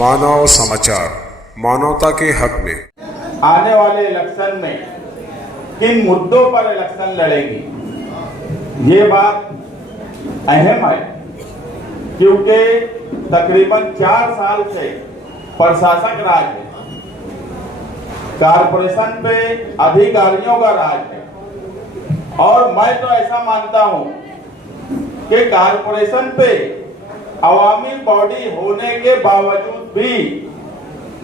मानव समाचार, मानवता के हक में। आने वाले इलेक्शन में किन मुद्दों पर इलेक्शन लड़ेगी, ये बात अहम है, क्योंकि तकरीबन 4 साल से प्रशासक राज है, कारपोरेशन पे अधिकारियों का राज है। और मैं तो ऐसा मानता हूं कि कारपोरेशन पे अवामी बॉडी होने के बावजूद भी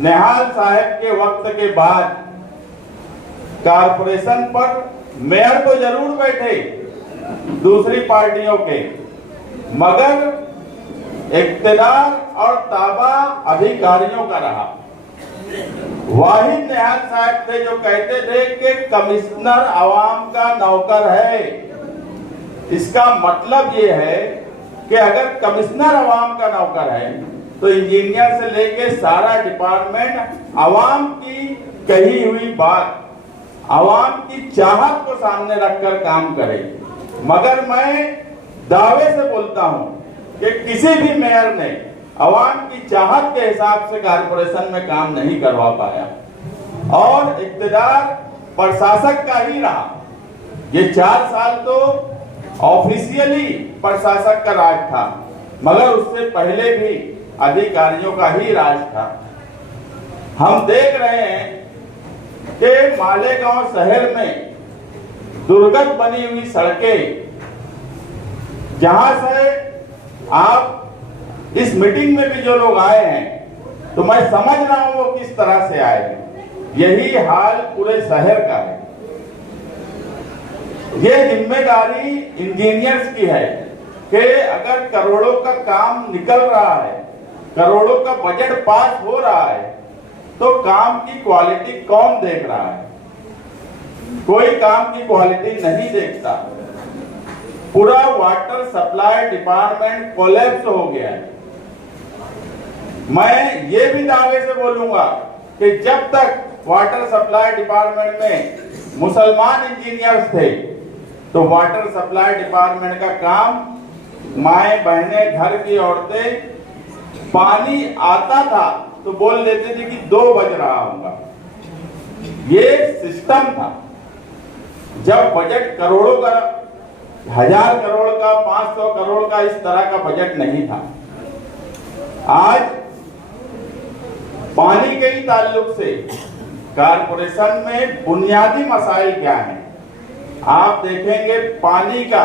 निहाल साहब के वक्त के बाद कारपोरेशन पर मेयर तो जरूर बैठे दूसरी पार्टियों के, मगर इख्तियार और ताबा अधिकारियों का रहा। वाहिद निहाल साहब थे जो कहते थे कि कमिश्नर आवाम का नौकर है। इसका मतलब ये है कि अगर कमिश्नर आवाम का नौकर है तो इंजीनियर से लेके सारा डिपार्टमेंट आवाम की कही हुई बात, आवाम की चाहत को सामने रखकर काम करे। मगर मैं दावे से बोलता हूं कि किसी भी मेयर ने आवाम की चाहत के हिसाब से कारपोरेशन में काम नहीं करवा पाया और इख्तियार प्रशासक का ही रहा। ये 4 साल तो ऑफिशियली प्रशासक का राज था, मगर उससे पहले भी अधिकारियों का ही राज था। हम देख रहे हैं कि मालेगांव शहर में दुर्गत बनी हुई सड़कें, जहां से आप इस मीटिंग में भी जो लोग आए हैं तो मैं समझ रहा हूं वो किस तरह से आए हैं। यही हाल पूरे शहर का है। ये जिम्मेदारी इंजीनियर्स की है कि अगर करोड़ों का काम निकल रहा है, करोड़ों का बजट पास हो रहा है, तो काम की क्वालिटी कौन देख रहा है? कोई काम की क्वालिटी नहीं देखता। पूरा वाटर सप्लाई डिपार्टमेंट कोलैप्स हो गया है। मैं ये भी दावे से बोलूंगा कि जब तक वाटर सप्लाई डिपार्टमेंट में मुसलमान इंजीनियर्स थे तो वाटर सप्लाई डिपार्टमेंट का काम, माएं बहनें घर की औरतें पानी आता था तो बोल देते थे कि 2 बज रहा होगा। ये सिस्टम था। जब बजट करोड़ों का, 1000 करोड़ का, 500 करोड़ का, इस तरह का बजट नहीं था। आज पानी के ही ताल्लुक से कारपोरेशन में बुनियादी मसाइल क्या हैं? आप देखेंगे पानी का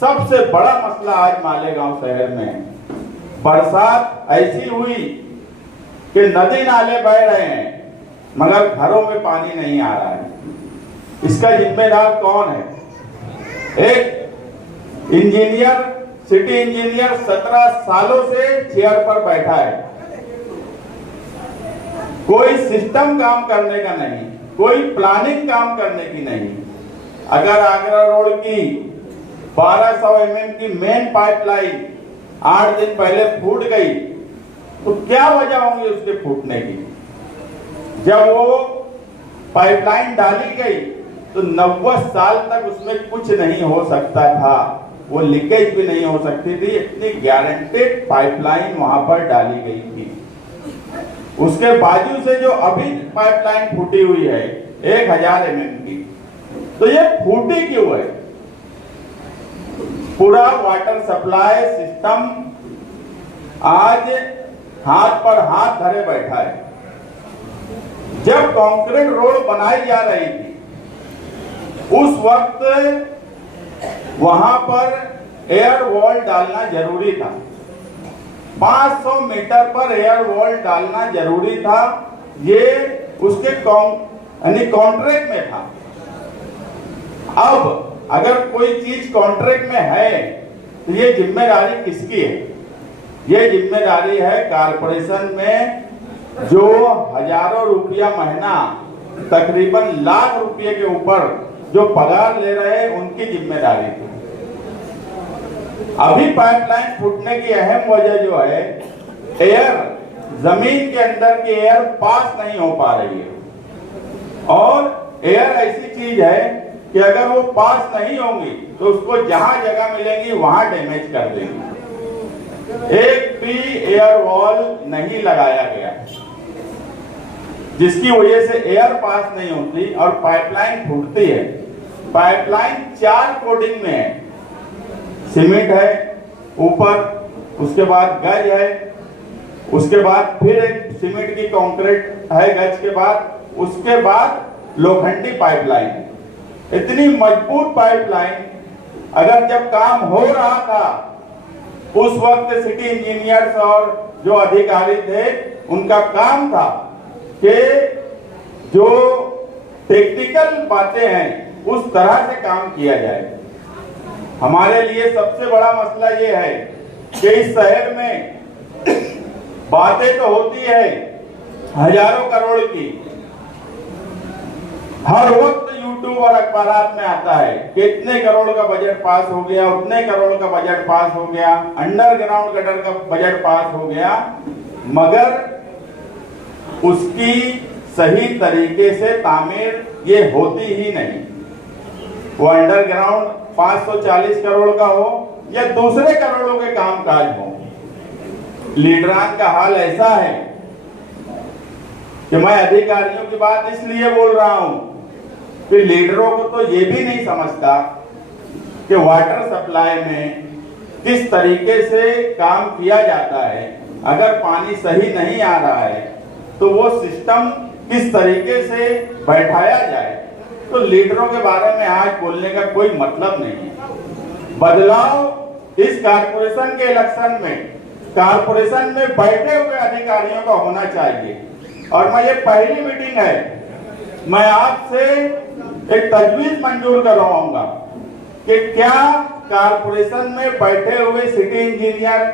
सबसे बड़ा मसला आज मालेगांव शहर में है। बरसात ऐसी हुई कि नदी नाले बह रहे हैं मगर घरों में पानी नहीं आ रहा है। इसका जिम्मेदार कौन है? एक इंजीनियर, सिटी इंजीनियर 17 सालों से चेयर पर बैठा है। कोई सिस्टम काम करने का नहीं, कोई प्लानिंग काम करने की नहीं। अगर आगरा रोड की 1200 mm की मेन पाइपलाइन 8 दिन पहले फूट गई तो क्या वजह होंगी उसके फूटने की? जब वो पाइपलाइन डाली गई तो 90 साल तक उसमें कुछ नहीं हो सकता था, वो लीकेज भी नहीं हो सकती थी। इतनी गारंटेड पाइपलाइन वहां पर डाली गई थी। उसके बाजू से जो अभी पाइपलाइन फूटी हुई है 1000 mm की, तो ये फूटी क्यों है? पूरा वाटर सप्लाई सिस्टम आज हाथ पर हाथ धरे बैठा है। जब कंक्रीट रोड बनाई जा रही थी उस वक्त वहां पर एयर वॉल डालना जरूरी था। 500 मीटर पर एयर वॉल डालना जरूरी था। ये उसके कॉन्ट्रैक्ट में था। अब अगर कोई चीज कॉन्ट्रैक्ट में है तो ये जिम्मेदारी किसकी है? ये जिम्मेदारी है कारपोरेशन में जो हजारों रुपया महीना, तकरीबन लाख रुपये के ऊपर जो पगार ले रहे हैं, उनकी जिम्मेदारी थी। अभी पाइपलाइन फूटने की अहम वजह जो है, एयर, जमीन के अंदर की एयर पास नहीं हो पा रही है। और एयर ऐसी चीज है कि अगर वो पास नहीं होंगी तो उसको जहां जगह मिलेंगी वहां डैमेज कर देंगी। एक भी एयर वॉल नहीं लगाया गया, जिसकी वजह से एयर पास नहीं होती और पाइपलाइन फूटती है। पाइपलाइन 4 कोडिंग में है, सीमेंट है ऊपर, उसके बाद गज है, उसके बाद फिर एक सीमेंट की कंक्रीट है गज के बाद, उसके बाद लोखंडी पाइपलाइन। इतनी मजबूत पाइपलाइन, अगर जब काम हो रहा था उस वक्त सिटी इंजीनियर्स और जो अधिकारी थे उनका काम था कि जो टेक्निकल बातें हैं उस तरह से काम किया जाए। हमारे लिए सबसे बड़ा मसला ये है कि इस शहर में बातें तो होती है हजारों करोड़ की, हर वक्त यूट्यूब और अखबारात में आता है कि इतने करोड़ का बजट पास हो गया, उतने करोड़ का बजट पास हो गया, अंडरग्राउंड गटर का बजट पास हो गया, मगर उसकी सही तरीके से तामीर ये होती ही नहीं। वो अंडरग्राउंड 540 करोड़ का हो या दूसरे करोड़ों के कामकाज हो, लीडरान का हाल ऐसा है कि मैं अधिकारियों की बात इसलिए बोल रहा हूं कि लीडरों को तो ये भी नहीं समझता कि वाटर सप्लाई में किस तरीके से काम किया जाता है। अगर पानी सही नहीं आ रहा है तो वो सिस्टम किस तरीके से बैठाया जाए। तो लीडरों के बारे में आज बोलने का कोई मतलब नहीं है। बदलाव इस कारपोरेशन के इलेक्शन में कारपोरेशन में बैठे हुए अधिकारियों का होना चाहिए। और मैं ये पहली मीटिंग है, मैं आपसे एक तजवीज मंजूर करवाऊंगा कि क्या कारपोरेशन में बैठे हुए सिटी इंजीनियर,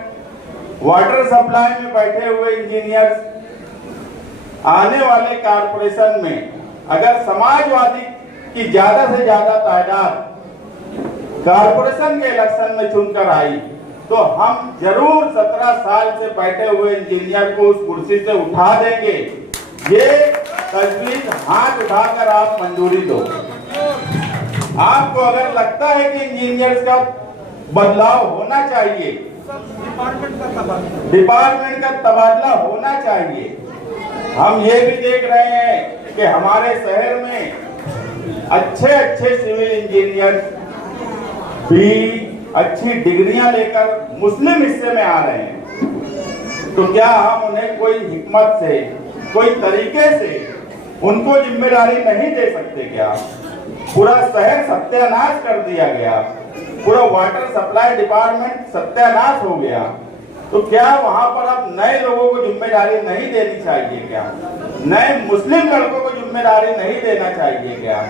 वाटर सप्लाई में बैठे हुए इंजीनियर्स, आने वाले कारपोरेशन में अगर समाजवादी की ज्यादा से ज्यादा तादाद कारपोरेशन के इलेक्शन में चुनकर आई तो हम जरूर 17 साल से बैठे हुए इंजीनियर को उस कुर्सी से उठा देंगे। ये तजवीज हाथ उठाकर आप मंजूरी दो। आपको अगर लगता है कि इंजीनियर्स का बदलाव होना चाहिए, डिपार्टमेंट का तबादला होना चाहिए। हम ये भी देख रहे हैं कि हमारे शहर में अच्छे अच्छे सिविल इंजीनियर्स भी अच्छी डिग्रियां लेकर मुस्लिम हिस्से में आ रहे हैं। तो क्या हम उन्हें कोई हिकमत से, कोई तरीके से उनको जिम्मेदारी नहीं दे सकते? क्या पूरा शहर सत्यानाश कर दिया गया, पूरा वाटर सप्लाई डिपार्टमेंट सत्यानाश हो गया, तो क्या वहां पर अब नए लोगों को जिम्मेदारी नहीं देनी चाहिए? क्या नए मुस्लिम लड़कों को जिम्मेदारी नहीं देना चाहिए? क्या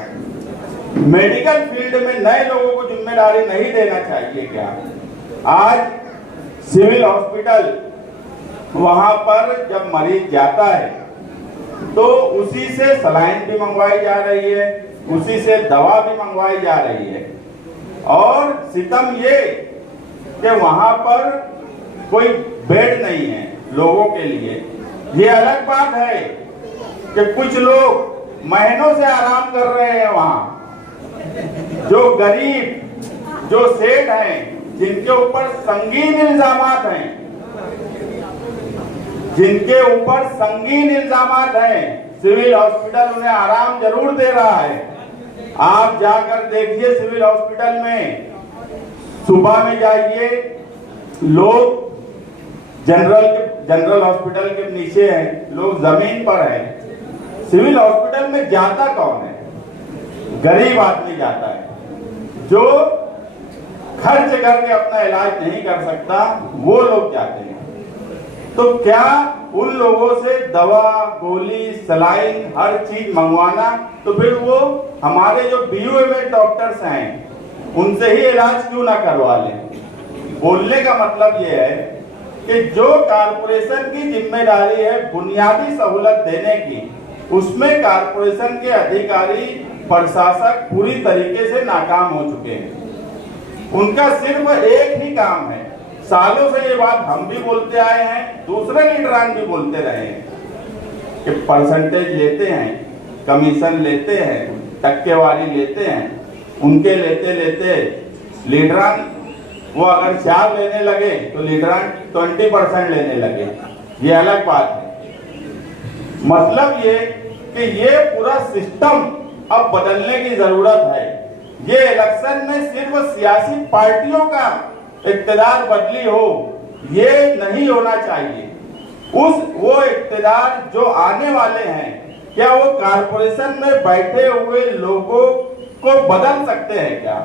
मेडिकल फील्ड में नए लोगों को जिम्मेदारी नहीं देना चाहिए? क्या आज सिविल हॉस्पिटल, वहां पर जब मरीज जाता है तो उसी से सलाइन भी मंगवाई जा रही है, उसी से दवा भी मंगवाई जा रही है। और सितम ये कि वहां पर कोई बेड नहीं है लोगों के लिए। ये अलग बात है कि कुछ लोग महीनों से आराम कर रहे हैं वहां। जो गरीब, जो सेठ हैं, जिनके ऊपर संगीन इल्जामात हैं, जिनके ऊपर संगीन इल्जामात हैं, सिविल हॉस्पिटल उन्हें आराम जरूर दे रहा है। आप जाकर देखिए सिविल हॉस्पिटल में, सुबह में जाइए, लोग जनरल हॉस्पिटल के नीचे हैं, लोग जमीन पर हैं। सिविल हॉस्पिटल में जाता कौन है? गरीब आदमी जाता है जो खर्च करके अपना इलाज नहीं कर सकता, वो लोग जाते हैं। तो क्या उन लोगों से दवा, गोली, सलाइन, हर चीज मंगवाना, तो फिर वो हमारे जो BUMS डॉक्टर्स हैं उनसे ही इलाज क्यों ना करवा लें? बोलने का मतलब ये है कि जो कारपोरेशन की जिम्मेदारी है बुनियादी सहूलत देने की, उसमें कारपोरेशन के अधिकारी, प्रशासक पूरी तरीके से नाकाम हो चुके हैं। उनका सिर्फ एक ही काम है, सालों से ये बात हम भी बोलते आए हैं, दूसरे लीडरान भी बोलते रहे हैं कि परसेंटेज लेते हैं, कमीशन लेते हैं, टक्केवारी लेते हैं। उनके लेते लेते लीडरान वो अगर 4 लेने लगे तो लीडरान 20% लेने लगे, ये अलग बात है। मतलब ये कि ये पूरा सिस्टम अब बदलने की जरूरत है। ये इलेक्शन में सिर्फ सियासी पार्टियों का इक्तिदार बदली हो, ये नहीं होना चाहिए। वो इक्तिदार जो आने वाले हैं, क्या वो कारपोरेशन में बैठे हुए लोगों को बदल सकते हैं क्या?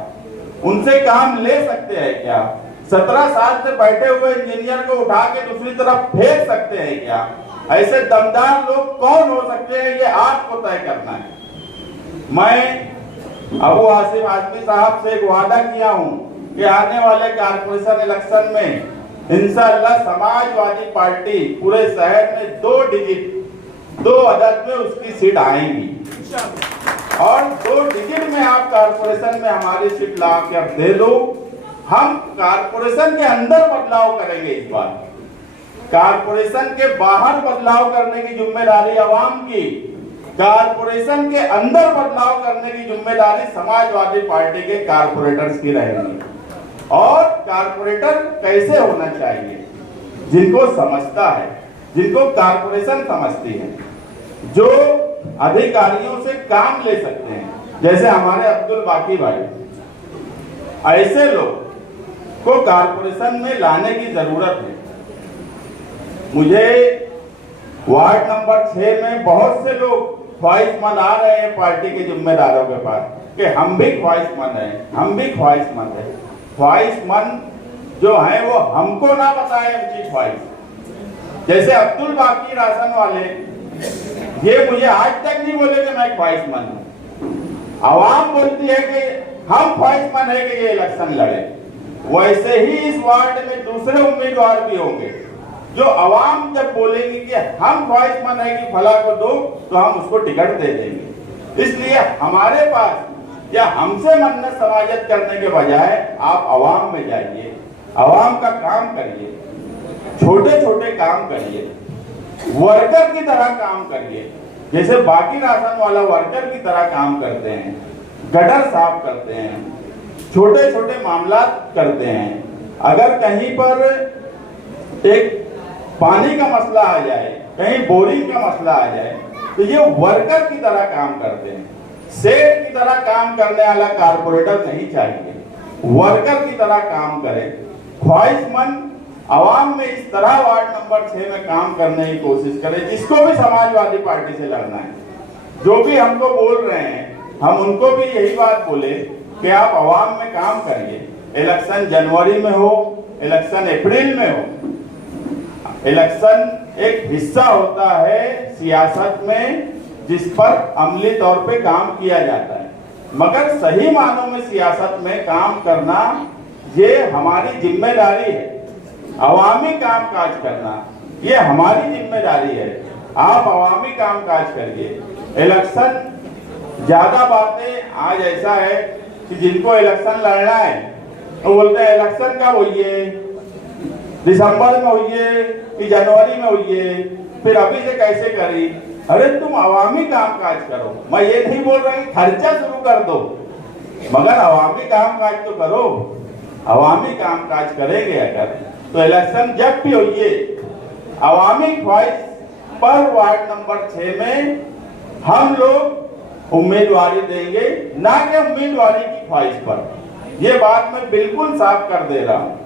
उनसे काम ले सकते हैं क्या? 17 साल से बैठे हुए इंजीनियर को उठा के दूसरी तरफ फेंक सकते हैं क्या? ऐसे दमदार लोग कौन हो सकते हैं, ये आपको तय करना है। मैं अबू आसिफ आजमी साहब से एक वादा किया हूं कि आने वाले कारपोरेशन इलेक्शन में इंशाअल्लाह समाजवादी पार्टी पूरे शहर में 2 अदद में उसकी सीट आएंगी और 2 डिजिट में आप कारपोरेशन में हमारी सीट ला के अब दे दो। हम कारपोरेशन के अंदर बदलाव करेंगे। इस बार कारपोरेशन के बाहर बदलाव करने की जिम्मेदारी आवाम की, कारपोरेशन के अंदर बदलाव करने की जिम्मेदारी समाजवादी पार्टी के कारपोरेटर्स की रहेगी। और कारपोरेटर कैसे होना चाहिए? जिनको समझता है, जिनको कारपोरेशन समझती है, जो अधिकारियों से काम ले सकते हैं, जैसे हमारे अब्दुल बाकी भाई, ऐसे लोग को कारपोरेशन में लाने की जरूरत है। मुझे वार्ड नंबर 6 में बहुत से लोग ख्वाहिशमंद आ रहे हैं पार्टी के जिम्मेदारों के पास कि हम भी ख्वाहिशमंद हैं, हम भी ख्वाहिशमंद हैं। ख्वाहिशमंद जो है वो हमको ना बताएं उनकी ख्वाहिश। जैसे अब्दुल बाकी राशन वाले, ये मुझे आज तक नहीं बोले कि मैं ख्वाहिशमंद हूँ। आवाम बोलती है कि हम ख्वाहिशमंद है कि ये इलेक्शन लड़े। वैसे ही इस वार्ड में दूसरे उम्मीदवार भी होंगे जो आवाम जब बोलेंगे कि हम ख्वाहिशमंद है कि फला को दो, तो हम उसको टिकट दे देंगे। इसलिए हमारे पास या हमसे मन्नत समाजत करने के बजाय आप आवाम में जाइए, आवाम का काम करिए, छोटे छोटे काम करिए, वर्कर की तरह काम करिए। जैसे बाकी राशन वाला वर्कर की तरह काम करते हैं, गटर साफ करते हैं, छोटे छोटे मामला करते हैं। अगर कहीं पर एक पानी का मसला आ जाए, कहीं बोरिंग का मसला आ जाए, तो ये वर्कर की तरह काम करते हैं। सेठ की तरह काम करने वाला कारपोरेटर नहीं चाहिए, वर्कर की तरह काम करे। ख्वाहिशमंद आवाम में इस तरह वार्ड नंबर 6 में काम करने की कोशिश करे। जिसको भी समाजवादी पार्टी से लड़ना है, जो भी हमको बोल रहे हैं, हम उनको भी यही बात बोले कि आप आवाम में काम करिए। इलेक्शन जनवरी में हो, इलेक्शन अप्रैल में हो, इलेक्शन एक हिस्सा होता है सियासत में जिस पर अमली तौर पे काम किया जाता है, मगर सही मानों में सियासत में काम करना ये हमारी जिम्मेदारी है। अवामी काम काज करना ये हमारी जिम्मेदारी है। आप अवामी काम काज करिए। इलेक्शन ज्यादा बातें आज ऐसा है कि जिनको इलेक्शन लड़ना है तो बोलते हैं इलेक्शन कब होइए, दिसंबर में होइए कि जनवरी में होइए, फिर अभी से कैसे करी। अरे तुम अवामी काम काज करो। मैं ये नहीं बोल रहा कि खर्चा शुरू कर दो, मगर अवामी काम काज तो करो। अवामी काम काज करेंगे अगर तो इलेक्शन जब भी होइए अवामी ख्वाहिश पर वार्ड नंबर 6 में हम लोग उम्मीदवारी देंगे, ना कि उम्मीदवारी की ख्वाहिश पर। ये बात मैं बिल्कुल साफ कर दे रहा हूँ।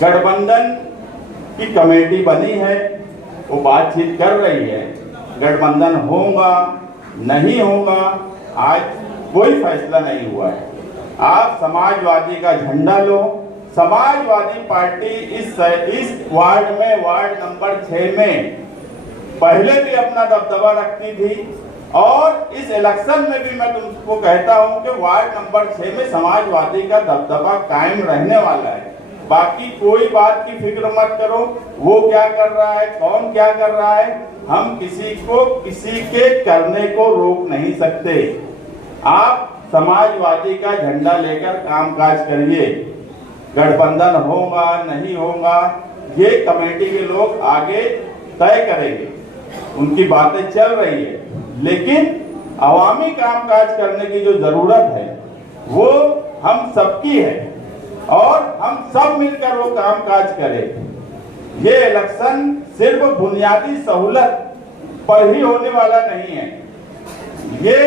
गठबंधन की कमेटी बनी है, वो बातचीत कर रही है। गठबंधन होगा नहीं होगा आज कोई फैसला नहीं हुआ है। आप समाजवादी का झंडा लो। समाजवादी पार्टी इस वार्ड में, वार्ड नंबर 6 में पहले भी अपना दबदबा रखती थी और इस इलेक्शन में भी मैं तुमको कहता हूं कि वार्ड नंबर 6 में समाजवादी का दबदबा कायम रहने वाला है। बाकी कोई बात की फिक्र मत करो, वो क्या कर रहा है, कौन क्या कर रहा है, हम किसी को किसी के करने को रोक नहीं सकते। आप समाजवादी का झंडा लेकर कामकाज करिए। गठबंधन होगा नहीं होगा ये कमेटी के लोग आगे तय करेंगे, उनकी बातें चल रही है, लेकिन अवामी कामकाज करने की जो जरूरत है वो हम सबकी है। और हम सब मिलकर वो काम काज करें। ये इलेक्शन सिर्फ बुनियादी सहूलत पर ही होने वाला नहीं है। ये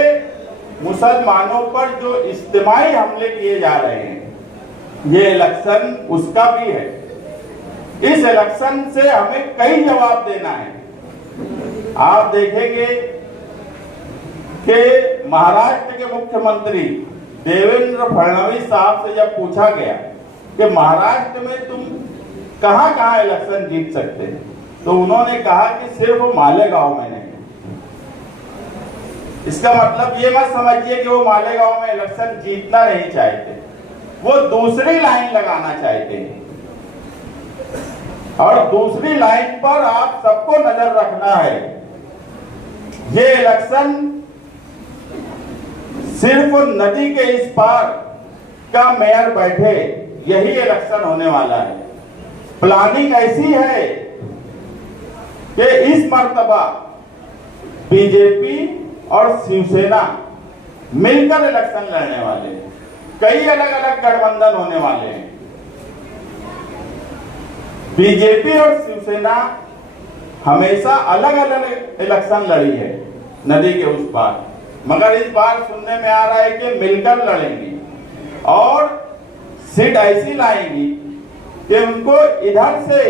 मुसलमानों पर जो इज्तिमाई हमले किए जा रहे हैं, ये इलेक्शन उसका भी है। इस इलेक्शन से हमें कई जवाब देना है। आप देखेंगे कि महाराष्ट्र के मुख्यमंत्री देवेंद्र फडणवीस साहब से जब पूछा गया कि महाराष्ट्र में तुम कहां कहां इलेक्शन जीत सकते हैं, तो उन्होंने कहा कि सिर्फ मालेगांव में नहीं। इसका मतलब ये मत समझिए कि वो मालेगांव में इलेक्शन जीतना नहीं चाहते, वो दूसरी लाइन लगाना चाहते हैं। और दूसरी लाइन पर आप सबको नजर रखना है। ये इलेक्शन सिर्फ नदी के इस पार का मेयर बैठे, यही इलेक्शन होने वाला है। प्लानिंग ऐसी है कि इस मर्तबा बीजेपी और शिवसेना मिलकर इलेक्शन लड़ने वाले हैं। कई अलग अलग गठबंधन होने वाले हैं। बीजेपी और शिवसेना हमेशा अलग अलग इलेक्शन लड़ी है नदी के उस पार, मगर इस बार सुनने में आ रहा है कि मिलकर लड़ेंगे और सीट ऐसी लाएंगी कि उनको इधर से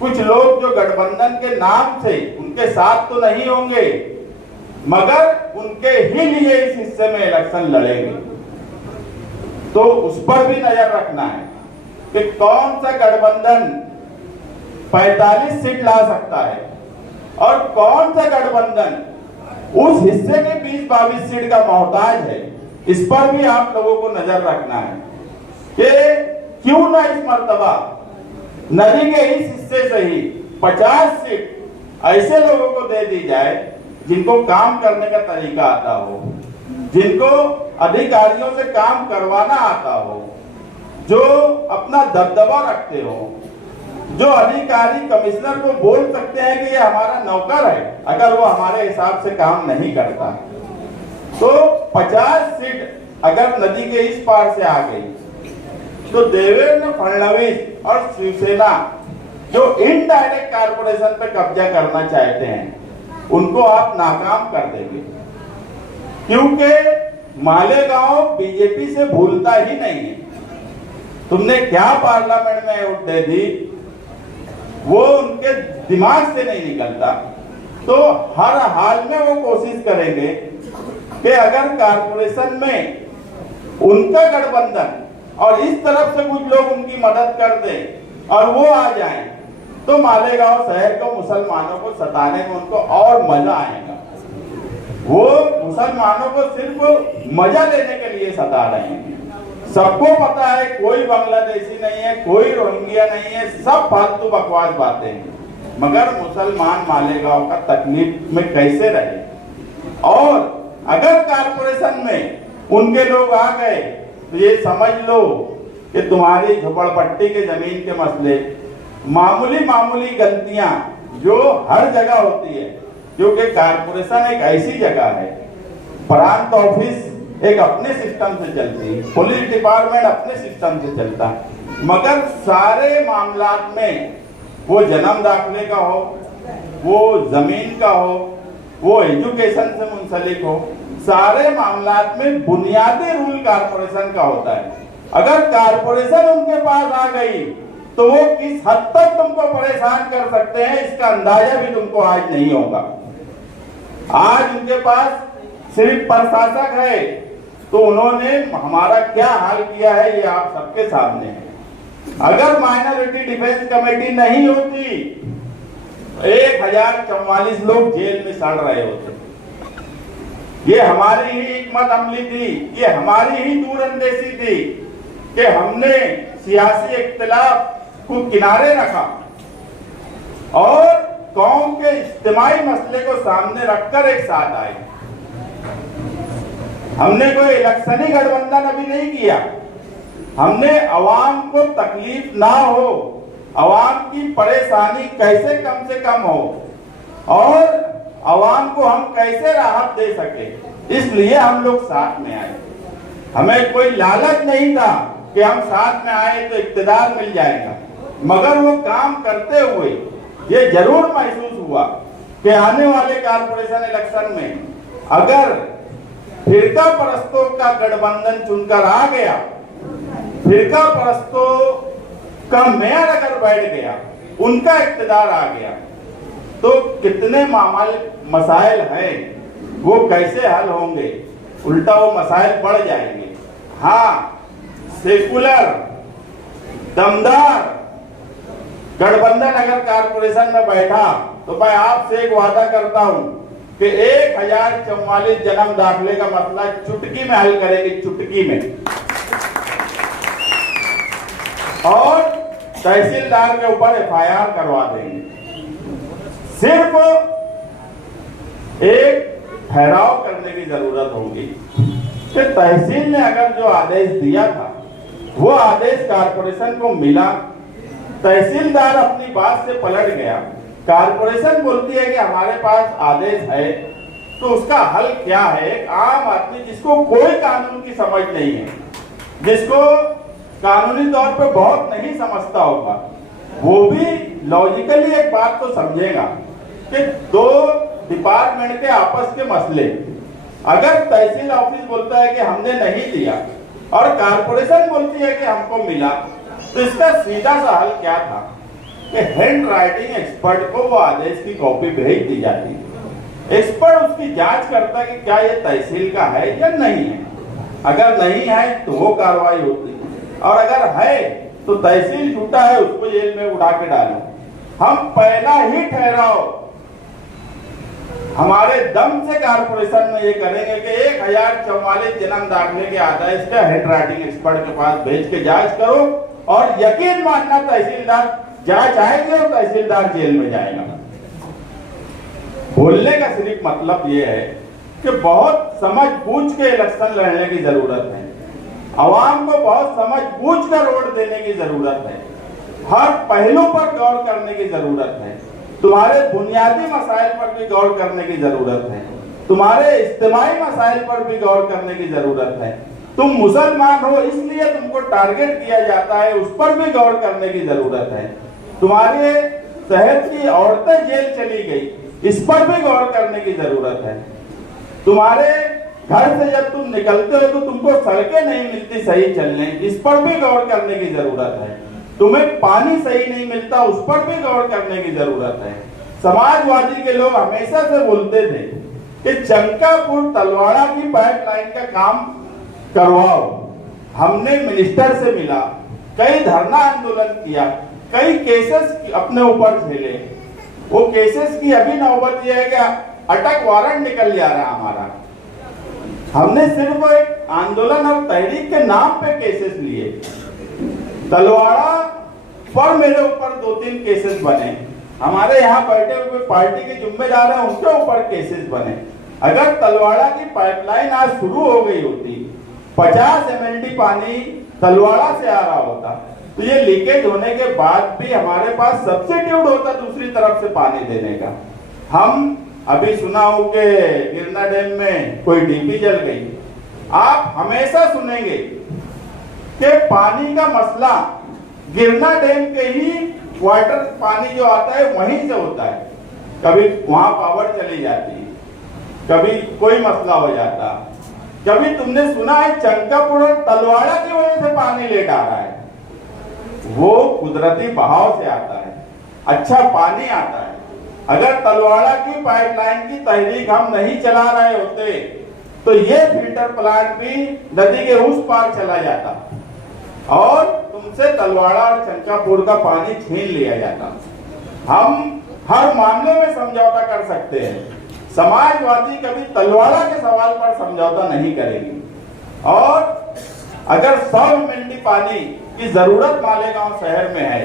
कुछ लोग जो गठबंधन के नाम से उनके साथ तो नहीं होंगे, मगर उनके ही लिए इस हिस्से में इलेक्शन लड़ेंगे। तो उस पर भी नजर रखना है कि कौन सा गठबंधन 45 सीट ला सकता है और कौन सा गठबंधन उस हिस्से के 20-22 सीट का मोहताज है। इस पर भी आप लोगों को नजर रखना है कि क्यों ना इस मर्तबा नदी के इस हिस्से से ही 50 सीट ऐसे लोगों को दे दी जाए जिनको काम करने का तरीका आता हो, जिनको अधिकारियों से काम करवाना आता हो, जो अपना दबदबा रखते हो, जो अधिकारी कमिश्नर को बोल सकते हैं कि ये हमारा नौकर है अगर वो हमारे हिसाब से काम नहीं करता। तो 50 सीट अगर नदी के इस पार से आ गई तो देवेंद्र फडणवीस और शिवसेना जो इनडायरेक्ट कारपोरेशन पे कब्जा करना चाहते हैं उनको आप नाकाम कर देंगे, क्योंकि मालेगांव बीजेपी से भूलता ही नहीं है। तुमने क्या पार्लियामेंट में वोट दे दी वो उनके दिमाग से नहीं निकलता। तो हर हाल में वो कोशिश करेंगे कि अगर कारपोरेशन में उनका गठबंधन और इस तरफ से कुछ लोग उनकी मदद कर दें और वो आ जाएं, तो मालेगांव शहर को मुसलमानों को सताने में उनको और मजा आएगा। वो मुसलमानों को सिर्फ मजा लेने के लिए सता रहे हैं। सबको पता है कोई बांग्लादेशी नहीं है, कोई रोहिंग्या नहीं है, सब फालतू बकवास बातें हैं। मगर मुसलमान मालेगांव का तकलीफ में कैसे रहे? और अगर कारपोरेशन में उनके लोग आ गए तो ये समझ लो कि तुम्हारी झोपड़पट्टी के जमीन के मसले, मामूली मामूली गलतियां जो हर जगह होती है, क्योंकि कारपोरेशन एक ऐसी जगह है, प्रांत ऑफिस एक अपने सिस्टम से चलती है, पुलिस डिपार्टमेंट अपने सिस्टम से चलता है, मगर सारे मामलात में वो जन्म दाखिले का हो, वो जमीन का हो, वो एजुकेशन से मुंसलिक हो, सारे मामलात में बुनियादी रूल कारपोरेशन का होता है। अगर कारपोरेशन उनके पास आ गई तो वो किस हद तक तुमको परेशान कर सकते हैं इसका अंदाजा भी तुमको आज नहीं होगा। आज उनके पास सिर्फ प्रशासक है, तो उन्होंने हमारा क्या हाल किया है ये आप सबके सामने है। अगर माइनॉरिटी डिफेंस कमेटी नहीं होती 1044 लोग जेल में सड़ रहे होते। ये हमारी ही हिकमत अमली थी, ये हमारी ही दूरअंदेशी थी कि हमने सियासी इख्तिलाफ को किनारे रखा और कौम के इज्तिमाई मसले को सामने रखकर एक साथ आए। हमने कोई इलेक्शनी गठबंधन अभी नहीं किया, हमने अवाम को तकलीफ ना हो, अवाम की परेशानी कैसे कम से कम हो और अवाम को हम कैसे राहत दे सके, इसलिए हम लोग साथ में आए। हमें कोई लालच नहीं था कि हम साथ में आए तो इक्तदार मिल जाएगा, मगर वो काम करते हुए ये जरूर महसूस हुआ कि आने वाले कारपोरेशन इलेक्शन में अगर फिरका परस्तों का गठबंधन चुनकर आ गया, फिरका परस्तों का मेयर अगर बैठ गया, उनका इक्तदार आ गया, तो कितने मसाइल हैं वो कैसे हल होंगे, उल्टा वो मसाइल बढ़ जाएंगे। हाँ, सेकुलर दमदार गठबंधन अगर कारपोरेशन में बैठा तो मैं आपसे एक वादा करता हूं कि 1044 जन्म दाखिले का मसला चुटकी में हल करेगी, चुटकी में। और तहसीलदार के ऊपर एफआईआर करवा देंगे। सिर्फ एक ठहराव करने की जरूरत होगी कि तहसील ने अगर जो आदेश दिया था वो आदेश कारपोरेशन को मिला, तहसीलदार अपनी बात से पलट गया, कारपोरेशन बोलती है कि हमारे पास आदेश है, तो उसका हल क्या है? एक आम आदमी जिसको कोई कानून की समझ नहीं है, जिसको कानूनी तौर पे बहुत नहीं समझता होगा, वो भी लॉजिकली एक बात तो समझेगा कि दो डिपार्टमेंट के आपस के मसले, अगर तहसील ऑफिस बोलता है कि हमने नहीं दिया और कारपोरेशन बोलती है कि हमको मिला, तो इसका सीधा सा हल क्या था कि हैंड राइटिंग एक्सपर्ट को वो आदेश की कॉपी भेज दी जाती है। एक्सपर्ट उसकी जांच करता है कि क्या ये तहसील का है या नहीं है। अगर नहीं है तो वो कार्रवाई होती है, और अगर है तो तहसील झूठा है, उसको जेल में उड़ा के डालो। हम पहला ही ठहराव हमारे दम से कारपोरेशन में ये करेंगे कि 1044 जन्म दाखिले के आदेश का हैंड राइटिंग एक्सपर्ट के पास भेज के जांच करो, और यकीन मानना तहसीलदार जांच आएंगे और तहसीलदार जेल में जाएगा। बोलने का सिर्फ मतलब ये है कि बहुत समझ बूझ के इलेक्शन लड़ने की जरूरत है, आवाम को बहुत समझ बूझ कर वोट देने की जरूरत है, हर पहलू पर गौर करने की जरूरत है, तुम्हारे बुनियादी मसाइल पर भी गौर करने की जरूरत है, तुम्हारे इज्तिमाई मसाइल पर भी गौर करने की जरूरत है। तुम मुसलमान हो इसलिए तुमको टारगेट किया जाता है, उस पर भी गौर करने की जरूरत है। तुम्हारे शहर की औरतें जेल चली गई, इस पर भी गौर करने की जरूरत है। तुम्हारे घर से जब तुम निकलते हो तो तुमको सड़कें नहीं मिलती सही चलने, इस पर भी गौर करने की जरूरत है। तुम्हें पानी सही नहीं मिलता, उस पर भी गौर करने की जरूरत है। समाजवादी के लोग हमेशा से बोलते थे कि चंकापुर तलवाड़ा की पाइपलाइन का काम करवाओ। हमने मिनिस्टर से मिला, कई धरना आंदोलन किया, कई केसेस अपने ऊपर झेले। वो केसेस की अभी नौबत यह है कि अटक वारंट निकल जा रहा हमारा। हमने सिर्फ एक आंदोलन और तहरीक के नाम पे केसेस लिए। तलवाड़ा पर मेरे ऊपर 2-3 केसेस बने, हमारे यहाँ बैठे हुए पार्टी के जिम्मेदार हैं उनके ऊपर केसेस बने। अगर तलवाड़ा की पाइपलाइन आज शुरू हो गई होती, 50 MLD पानी तलवाड़ा से आ रहा होता, तो ये लीकेज होने के बाद भी हमारे पास सब्स्टिट्यूट होता दूसरी तरफ से पानी देने का। हम अभी सुना हो कि गिरना डैम में कोई डीपी जल गई। आप हमेशा सुनेंगे कि पानी का मसला गिरना डैम के ही वाटर पानी जो आता है वहीं से होता है। कभी वहां पावर चली जाती है, कभी कोई मसला हो जाता, कभी तुमने सुना है चंकापुर और तलवाड़ा की वजह से पानी लेट आ रहा है। वो कुदरती बहाव से आता है, अच्छा पानी आता है। अगर तलवाड़ा की पाइपलाइन की तहरीक हम नहीं चला रहे होते तो ये फिल्टर प्लांट भी नदी के उस पार चला जाता और तुमसे तलवाड़ा और चंकापुर का पानी छीन लिया जाता। हम हर मामले में समझौता कर सकते हैं, समाजवादी कभी तलवाड़ा के सवाल पर समझौता नहीं करेगी। और अगर 100 MLD पानी की जरूरत मालेगांव शहर में है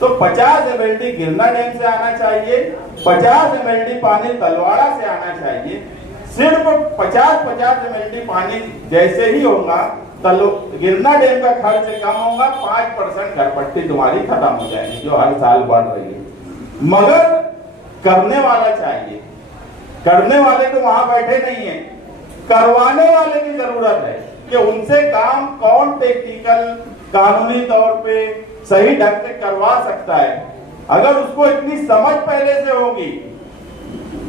तो 50 MLD गिरना डैम से आना चाहिए, 50 MLD पानी तलवाड़ा से आना चाहिए। सिर्फ 50-50 MLD पानी जैसे ही होगा गिरना डैम का खर्च कम होगा, 5% घरपट्टी तुम्हारी खत्म हो जाएगी जो हर साल बढ़ रही है। मगर करने वाला चाहिए, करने वाले तो वहां बैठे नहीं है, करवाने वाले की जरूरत है कि उनसे काम कौन टेक्निकल कानूनी तौर पे सही ढंग से करवा सकता है। अगर उसको इतनी समझ पहले से होगी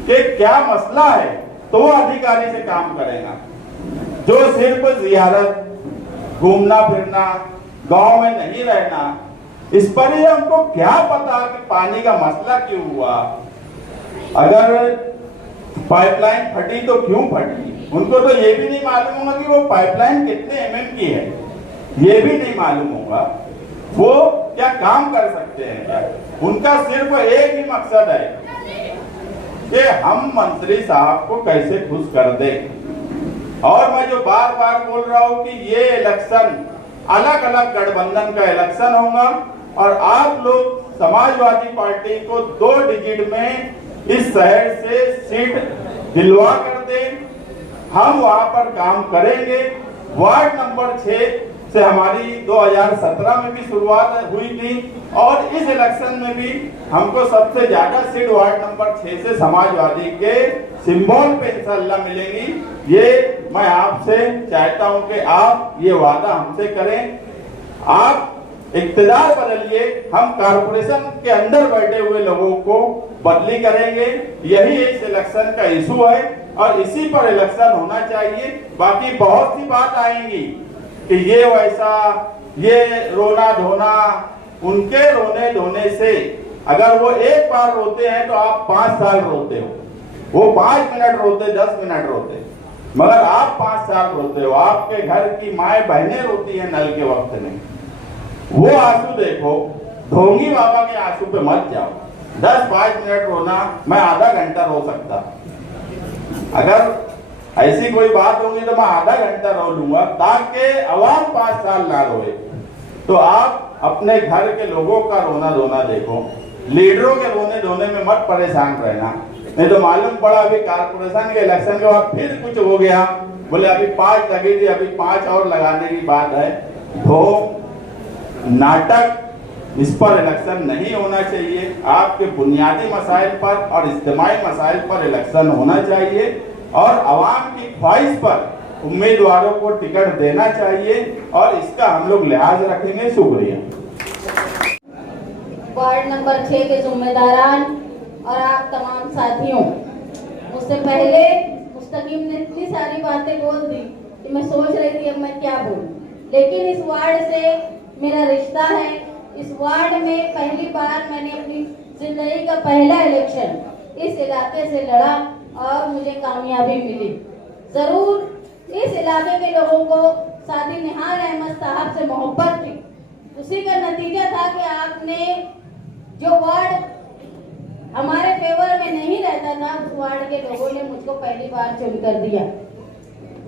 कि क्या मसला है तो वो अधिकारी से काम करेगा। जो सिर्फ जियारत, घूमना फिरना, गांव में नहीं रहना, इस पर ही हमको क्या पता कि पानी का मसला क्यों हुआ। अगर पाइपलाइन फटी तो क्यों फटी, उनको तो ये भी नहीं मालूम होगा कि वो पाइपलाइन कितने एमएम की है, ये भी नहीं मालूम होगा। वो क्या काम कर सकते हैं क्या? उनका सिर्फ एक ही मकसद है कि हम मंत्री साहब को कैसे खुश कर दें। और मैं जो बार बार बोल रहा हूं कि ये इलेक्शन अलग अलग गठबंधन का इलेक्शन होगा और आप लोग समाजवादी पार्टी को 2 डिजिट में इस शहर से सीट दिलवा कर दें। हम वहां पर काम करेंगे। वार्ड नंबर 6 से हमारी 2017 में भी शुरुआत हुई थी और इस इलेक्शन में भी हमको सबसे ज्यादा सीट वार्ड नंबर 6 से समाजवादी के सिंबल पे इंशाल्लाह मिलेंगी। ये मैं आपसे चाहता हूं कि आप ये वादा हमसे करें। आप इख्तियार बदलिए, हम कारपोरेशन के अंदर बैठे हुए लोगों को बदली करेंगे। यही इस इलेक्शन का इशू है और इसी पर इलेक्शन होना चाहिए। बाकी बहुत सी बात आएंगी कि ये वैसा, ये रोना धोना, उनके रोने धोने से अगर वो एक बार रोते हैं तो आप 5 साल रोते हो, वो 5 मिनट रोते, 10 मिनट रोते, मगर आप 5 साल रोते हो। आपके घर की माए बहनें रोती है नल के वक्त में, वो आंसू देखो। ढोंगी बाबा के आंसू पे मत जाओ। 10-5 मिनट रोना, मैं आधा घंटा रो सकता। अगर ऐसी कोई बात होगी तो मैं आधा घंटा रो लूंगा ताकि अवाम 5 साल ना रोए। तो आप अपने घर के लोगों का रोना धोना देखो, लीडरों के रोने धोने में मत परेशान रहना। नहीं तो मालूम पड़ा अभी कारपोरेशन के इलेक्शन के बाद फिर कुछ हो गया, बोले अभी 5 लगी थी, अभी 5 और लगाने की बात है। तो नाटक, इस पर इलेक्शन नहीं होना चाहिए। आपके बुनियादी मसाइल पर और इज्तिमाई मसाइल पर इलेक्शन होना चाहिए और अवाम की ख्वाहिश पर उम्मीदवारों को टिकट देना चाहिए और इसका हम लोग लिहाज रखेंगे। शुक्रिया। वार्ड नंबर 6 के जिम्मेदारान और आप तमाम साथियों, मुझसे पहले मुस्तकीम ने इतनी सारी बातें बोल दी कि मैं सोच रही थी अब मैं क्या बोलूं, लेकिन इस वार्ड से मेरा रिश्ता है। इस वार्ड में पहली बार मैंने अपनी जिंदगी का पहला इलेक्शन इस इलाके से लड़ा और मुझे कामयाबी मिली। जरूर इस इलाके के लोगों को साथी निहाल अहमद साहब से मोहब्बत थी, उसी का नतीजा था कि आपने जो वार्ड हमारे फेवर में नहीं रहता था, उस वार्ड के लोगों ने मुझको पहली बार चुन कर दिया।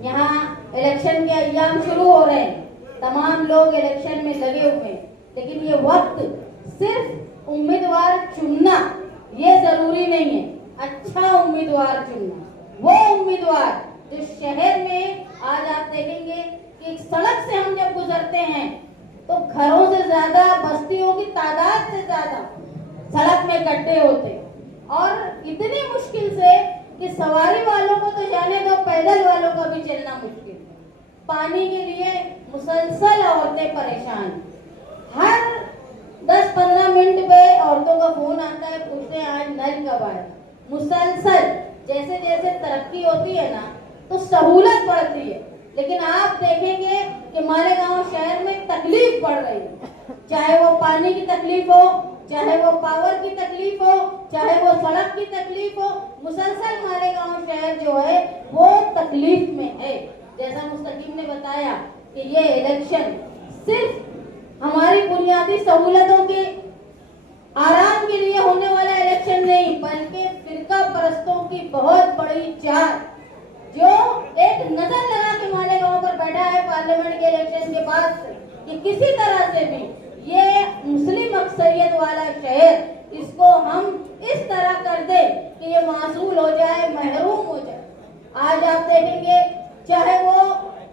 यहाँ इलेक्शन के अय्याम शुरू हो रहे हैं, तमाम लोग इलेक्शन में लगे हुए हैं, लेकिन ये वक्त सिर्फ उम्मीदवार चुनना ये जरूरी नहीं है, अच्छा उम्मीदवार चुनना। वो उम्मीदवार जो शहर में, आज आप देखेंगे कि एक सड़क से हम जब गुजरते हैं तो घरों से ज्यादा, बस्तियों की तादाद से ज्यादा सड़क में गड्ढे होते और इतनी मुश्किल से कि सवारी वालों को तो जाने दो, पैदल वालों का भी चलना मुश्किल। पानी के लिए मुसलसल औरतें परेशान, हर 10-15 मिनट पे औरतों का फोन आता है, पूछते हैं आज नल कब आए। मुसलसल जैसे जैसे तरक्की होती है ना तो सहूलत बढ़ती है, लेकिन आप देखेंगे कि मालेगांव शहर में तकलीफ बढ़ रही है, चाहे वो पानी की तकलीफ हो, चाहे वो पावर की तकलीफ हो, चाहे वो सड़क की तकलीफ हो। मुसलसल मालेगांव शहर जो है वो तकलीफ में है। जैसा मुस्तकीम ने बताया कि ये इलेक्शन सिर्फ हमारी बुनियादी सहूलतों के आराम के लिए होने वाला इलेक्शन नहीं, बल्कि फिरका परस्तों की बहुत बड़ी चाल जो एक नजर लगा के मालेगांव पर बैठा है पार्लियामेंट के इलेक्शन के बाद से कि किसी तरह से भी ये मुस्लिम अक्सरियत वाला शहर, इसको हम इस तरह कर दे कि ये मासूल हो जाए, महरूम हो जाए। आज आप देखेंगे चाहे वो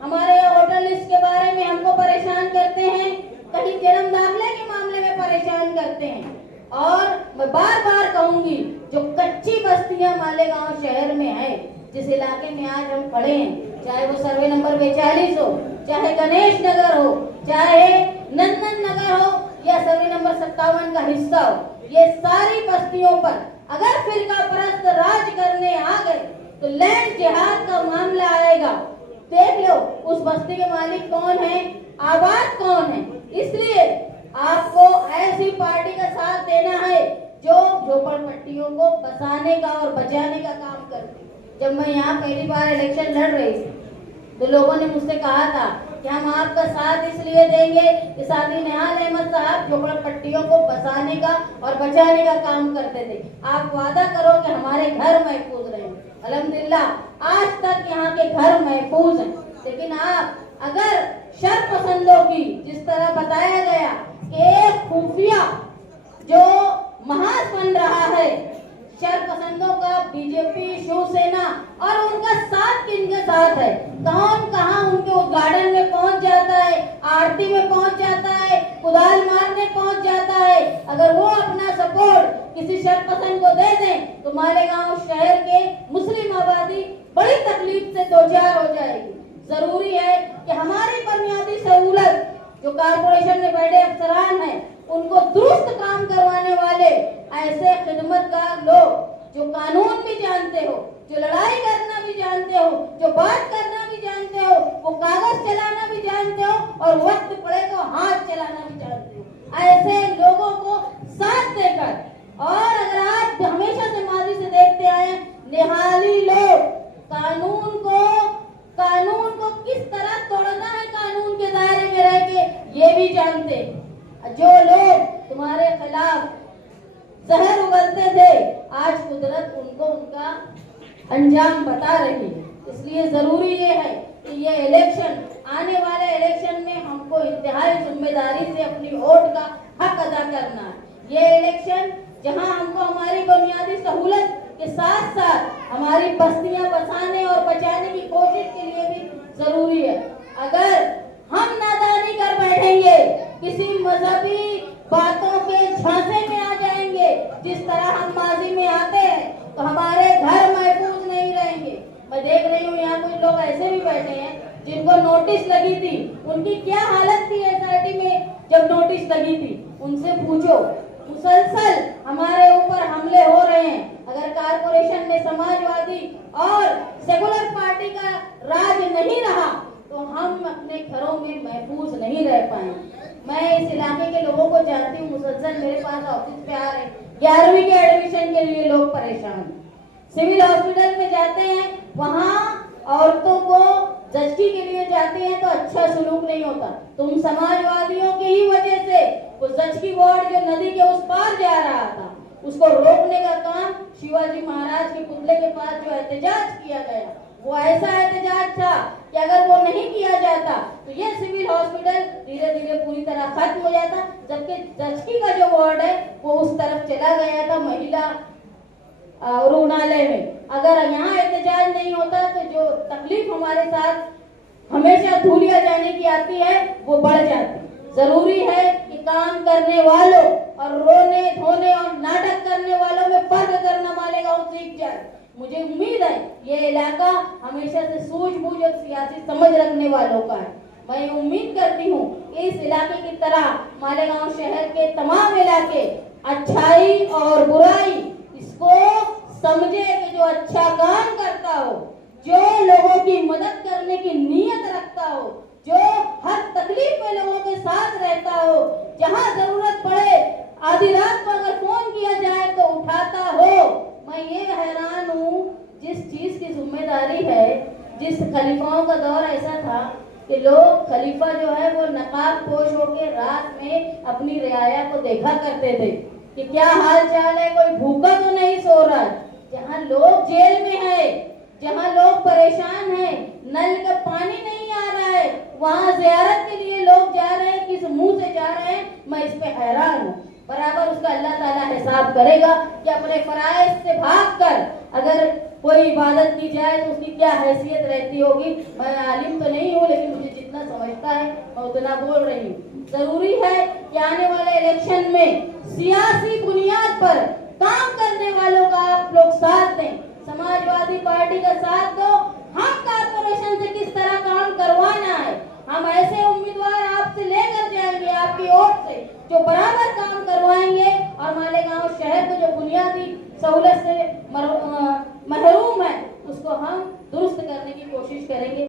हमारे वोटर लिस्ट के बारे में हमको परेशान करते हैं, कहीं जन्म दाखिले के मामले में परेशान करते हैं, और मैं बार बार कहूंगी जो कच्ची बस्तियां मालेगांव शहर में है, जिस इलाके में आज हम खड़े हैं, चाहे वो सर्वे नंबर 42 हो, चाहे गणेश नगर हो, चाहे नंदन नगर हो या सर्वे नंबर 57 का हिस्सा हो, ये सारी बस्तियों पर अगर फिरका परस्त राज करने आ गए तो लैंड जिहाद का मामला आएगा। देख लो उस बस्ती के मालिक कौन है, आबाद कौन है। इसलिए आपको ऐसी पार्टी का साथ देना है जो झोपड़पट्टियों को बसाने का और बचाने का काम करती। जब मैं यहाँ पहली बार इलेक्शन लड़ रही थी तो लोगों ने मुझसे कहा था कि हम आपका साथ इसलिए देंगे कि साथी निहाल अहमद साहब झोपड़पट्टियों को बसाने का और बचाने का काम करते थे। आप वादा करो कि हमारे घर महफूज रहेंगे। अल्हम्दुलिल्लाह आज तक यहाँ के घर महफूज हैं। लेकिन आप अगर शरपसंदों की जिस तरह बताया गया कि एक खुफिया जो महाज बन रहा है शरपसंदों का, बीजेपी, शिवसेना, और उनका साथ किनके साथ है, कौन कहाँ उनके उस गार्डन में पहुंच जाता है, आरती में पहुंच जाता है, कुदाल मारने पहुंच जाता है। अगर वो अपना सपोर्ट किसी शरपसंद को दे दें तो मालेगांव शहर के मुस्लिम आबादी बड़ी तकलीफ से दो चार हो जाएगी। जरूरी है कि हमारी बुनियादी सहूलत जो कारपोरेशन में बैठे अफसरान हैं उनको दुरुस्त काम करवाने वाले ऐसे खिदमतगार लोग जो कानून भी जानते हो, जो लड़ाई करना भी जानते हो, जो बात करना भी जानते हो, वो कागज चलाना भी जानते हो और वक्त पड़े तो हाथ चलाना भी जानते हो, ऐसे लोगों को साथ देकर। और अगर आप हमेशा से माजी से देखते आए निहाली लोग कानून को किस तरह तोड़ना है, कानून के दायरे में रह के ये भी जानते। जो लोग तुम्हारे खिलाफ जहर उगलते थे आज कुदरत उनको उनका अंजाम बता रही है। इसलिए जरूरी ये है कि ये इलेक्शन, आने वाले इलेक्शन में हमको इंतहाई जिम्मेदारी से अपनी वोट का हक अदा करना है। ये इलेक्शन जहां हमको हमारी बुनियादी सहूलत के साथ साथ हमारी बस्तियां बसाने और बचाने की कोशिश के लिए भी जरूरी है। अगर हम नादानी कर बैठेंगे, किसी मजहबी बातों के झांसे में आ जाएंगे जिस तरह हम माजी में आते हैं तो हमारे घर महफूज नहीं रहेंगे। मैं देख रही हूँ यहाँ कुछ लोग ऐसे भी बैठे हैं जिनको नोटिस लगी थी, उनकी क्या हालत थी एसआईटी में जब नोटिस लगी थी, उनसे पूछो। मुसलसल हमारे ऊपर हमले हो रहे हैं। अगर कारपोरेशन में समाजवादी और सेकुलर पार्टी का राज नहीं रहा तो हम अपने घरों में महफूज नहीं रह पाएंगे। मैं इस इलाके के लोगों को जानती हूँ, मुसलसल मेरे पास ऑफिस पे आ रहे, 11वीं के एडमिशन के लिए लोग परेशान। सिविल हॉस्पिटल में जाते हैं, वहाँ औरतों को जचकी के लिए जाते हैं तो अच्छा सलूक नहीं होता। तुम समाजवादियों की ही वजह से वो जचकी वार्ड जो नदी के उस पार जा रहा था उसको रोकने का काम शिवाजी महाराज के पुतले के पास जो एहतजाज किया गया वो ऐसा एहतजाज था कि अगर वो नहीं किया जाता तो ये सिविल हॉस्पिटल धीरे धीरे पूरी तरह खत्म हो जाता। जबकि जचकी का जो वार्ड है वो उस तरफ चला गया था महिला रुग्णालय में। अगर यहाँ एहतजाज नहीं होता तो जो तकलीफ हमारे साथ हमेशा धूलिया जाने की आती है वो बढ़ जाती। जरूरी है कि काम करने वालों और रोने धोने और नाटक करने वालों में फर्क करना मालेगांव सीख जाए। मुझे उम्मीद है ये इलाका हमेशा से सूझबूझ और सियासी समझ रखने वालों का है। मैं उम्मीद करती हूँ इस इलाके की तरह मालेगांव शहर के तमाम इलाके अच्छाई और बुराई इसको समझे कि जो अच्छा काम करता हो, जो लोगों की मदद करने की नीयत रखता हो, जो हर तकलीफ में लोगों के साथ रहता हो, जहां जरूरत पड़े आधी रात को अगर फोन किया जाए तो उठाता हो। मैं ये हैरान हूँ जिस चीज की जिम्मेदारी है, जिस खलीफाओं का दौर ऐसा था कि लोग खलीफा जो है वो नकाब पोश होकर रात में अपनी रियाया को देखा करते थे कि क्या हाल चाल है, कोई भूखा तो नहीं सो रहा। जहाँ लोग जेल में है, जहाँ लोग परेशान हैं, नल का पानी नहीं आ रहा है, वहाँ ज़ियारत के लिए लोग जा रहे हैं, किस मुंह से जा रहे हैं, मैं इस पे हैरान हूँ। बराबर उसका अल्लाह ताला हिसाब करेगा कि अपने फराइज से भागकर अगर कोई इबादत की जाए तो उसकी क्या हैसियत रहती होगी। मैं आलिम तो नहीं हूँ लेकिन मुझे जितना समझता है मैं उतना बोल रही हूँ। जरूरी है कि आने वाले इलेक्शन में सियासी बुनियाद पर काम करने वालों का आप लोग साथ दें, समाजवादी पार्टी का साथ दो। हम कारपोरेशन से किस तरह काम करवाना है, हम जो बराबर काम करवाएंगे और मालेगांव शहर को जो बुनियादी सहूलत से महरूम है उसको हम दुरुस्त करने की कोशिश करेंगे।